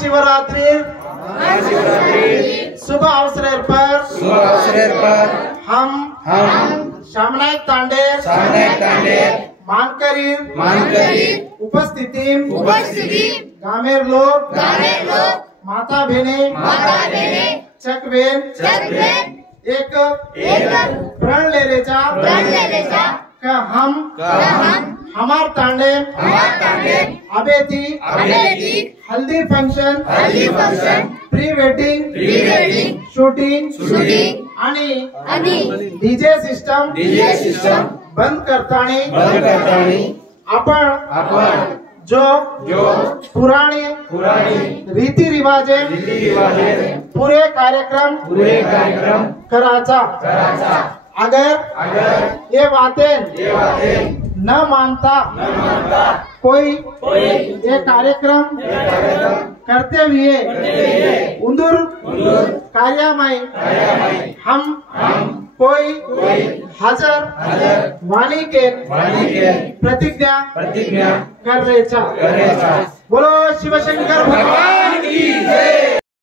महाशिवरात्रि शुभ अवसर पर हम श्यामनायक तांडे मानकरी उपस्थिति गामेर लोग माता बहने चकवेन एक प्रण ले लेजा का हम हमार तांडे अबेती हल्दी फंक्शन प्री वेडिंग शूटिंग आणि डीजे सिस्टम बंद करतानी आपण जो पुराणी रीति रिवाजे पूरे कार्यक्रम कराचा। अगर ये बातें न मानता कोई ये कार्यक्रम करते हुए उंदूर कार्यामय हम कोई हाजर वाणी के प्रतिज्ञा कर रहे। बोलो शिवशंकर भगवान की जय।